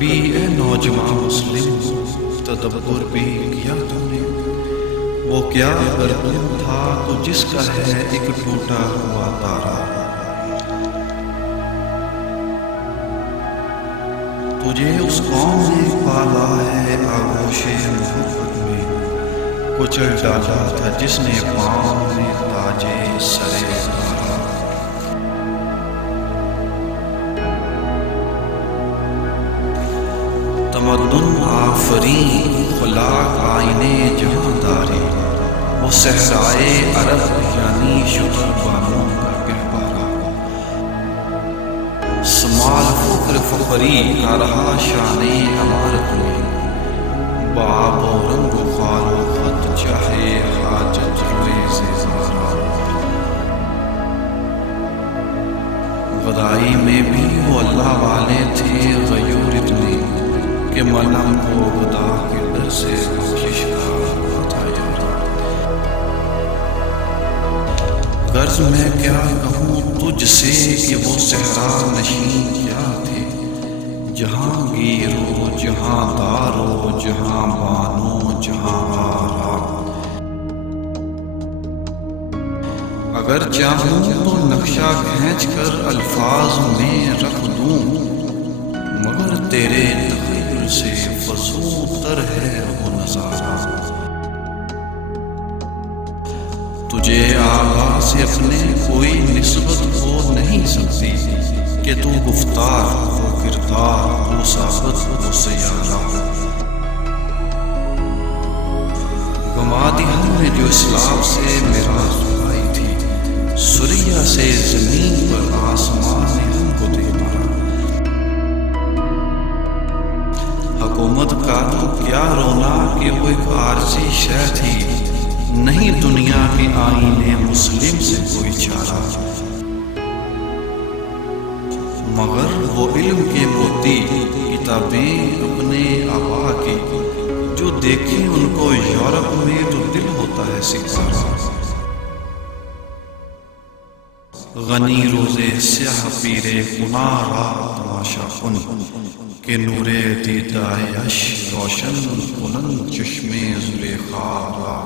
کبھی اے نوجوان مسلم تدبر بھی کیا تم نے؟ وہ کیا گردن تھا تو جس کا ہے ایک ٹوٹا ہوا تارا. تجھے اس قوم نے پالا ہے آغوش محبت میں، کچل ڈالا تھا جس نے پاؤں میں تاجے سرے دارا. تمدن آفرین خلاق آئینے جہاں داری، وہ صحرائے عرب یعنی شتر بانوں کا گہوارہ. سمال فکر فخری آ رہا شان عمارت میں، باب و رنگ و خال و خط چاہے حاجت روئے زیزارا. غدائی میں بھی وہ اللہ والے تھے غیور اتنے کہ ملم کو خدا کے در سے بخشش کا تھا یارا. غرض میں کیا کہوں تجھ سے کہ وہ صحرا نشین کیا تھے، جہاں گیرو جہاں دارو جہاں بانو جہاں آرا. اگر چاہوں تو نقشہ کھینچ کر الفاظ میں رکھ دوں، مگر تیرے تخیل سے فزوں تر ہے وہ نظارہ. تجھے آغاز سے اپنے کوئی نسبت ہو نہیں سکتی کہ تو گفتار ہو کردار ہو ثابت ہو سیارہ. گما دی ہم نے جو اسلام سے میراث پائی تھی، سریا سے زمین پر آسمان نے ہم کو دے مارا. حکومت کا تو کیا رونا کہ وہ ایک عارضی شے تھی، نہیں دنیا کے آئین مسلم سے کوئی چارہ. مگر وہ علم کے موتی کتابیں اپنے آبا کی، جو دیکھیں ان کو یورپ میں تو دل ہوتا ہے سکارا. غنی روزے سیاہ پیرے کنارا تماشا کن، کہ نورے دیدہ یش روشن کنن چشمے زلیخا را.